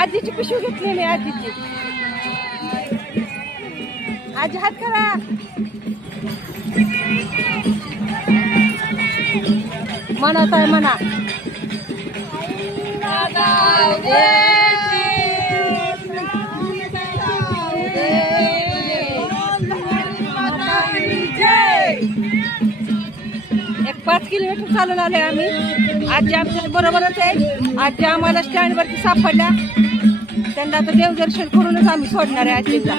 आजीची पिशवी घेतलेली आजीची. आजी हात करा. म्हणत आहे म्हणा. एक 5 किलोमीटर चालून आलोय आम्ही. आजी आमच्या बरोबरच आहे. आजी आम्हाला स्टँड वरती सापडल्या. त्यांना आता देवदर्शन करूनच आम्ही सोडणार आहे आजीला.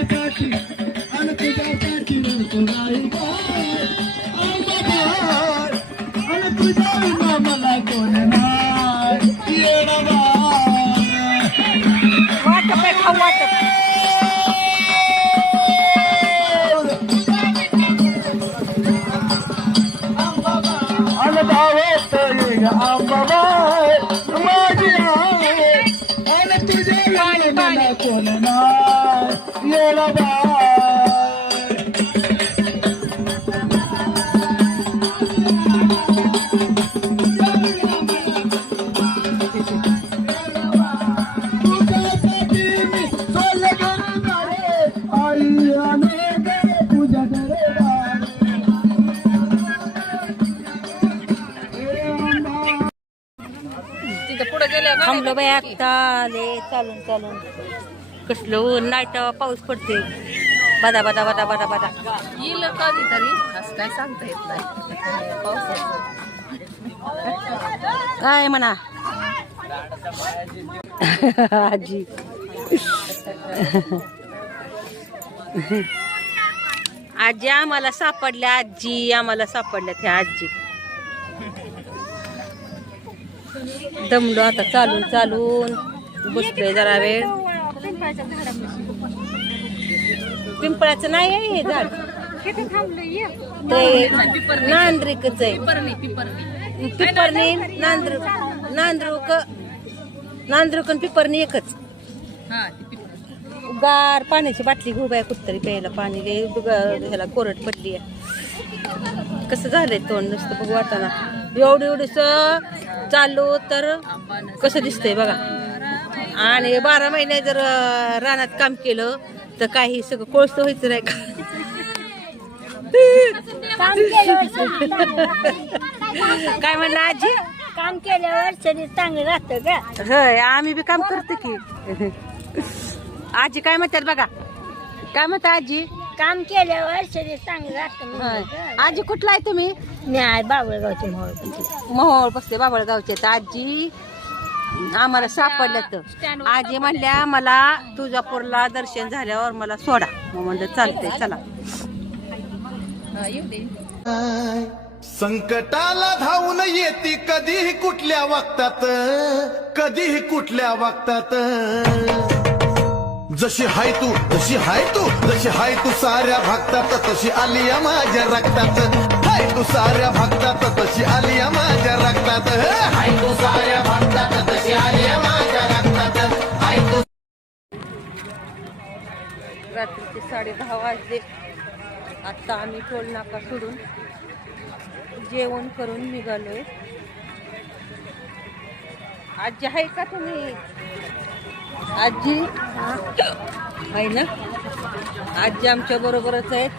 वाटप आहे, खाऊ वाटप. थांबलो बाई आता. चालून चालून कसलं ऊन नाही तर पाऊस पडते. बदा बदा बदा बदा बदा येईल कधीतरी, असं काय सांगता येत नाही पावसाचं. काय म्हणा आजी. आजी आम्हाला सापडल्या. आजी आम्हाला सापडल्या त्या आजी. दमलो आता चालून चालून. बसलोय जरा वेळ. पिंपळाचं नाही आहे हे झाड. ते नांद्रिकच आहे. पिपरणी नांद्रुक आणि पिपरणी एकच. गार पाण्याची बाटली घेऊ बाय कुठतरी प्यायला. पाणी ह्याला कोरड पडली आहे. कसं झालंय तोंड नुसतं बघू वाटाना. एवढीस चाललो तर कसं दिसतंय बघा. आणि 12 महिने जर रानात काम केलं तर काही सगळं कोळसं व्हायचं नाही का. काय म्हणलं आजी. काम केल्यावर शरीर चांगलं राहतं का. होय आम्ही बी काम करतो की. आजी काय म्हणतात बघा. काय म्हणता आजी. काम केल्यावर शरीर चांगलं राहतं. आजी कुठला आहे तुम्ही. न्याय बाबळगावचे मोहोळ बसले बाबळगावचे. तर आजी आम्हाला सापडल्या. तर आजी म्हणल्या मला तुळजापूरला दर्शन झाल्यावर मला सोडा. मग म्हणलं चालतंय चला. संकटाला धावून येते कधीही कुठल्या वक्तात, कधीही कुठल्या वक्तात. जशी हाय तू जशी हाय तू जशी हाय तू साऱ्या भक्तात, तशी आली माझ्या रक्तात. हाय तू साऱ्या भक्तात तशी आली माझ्या रक्तात. हाय तू साऱ्या भक्तात तशी आली माझ्या रक्तात. हाय तू. रात्रीचे 10:30 वाजले. आता आम्ही टोल नाका सोडून जेवण करून निघालोय. आजी आहे का तुम्ही. आजी आहे ना. आजी आमच्या बरोबरच आहेत.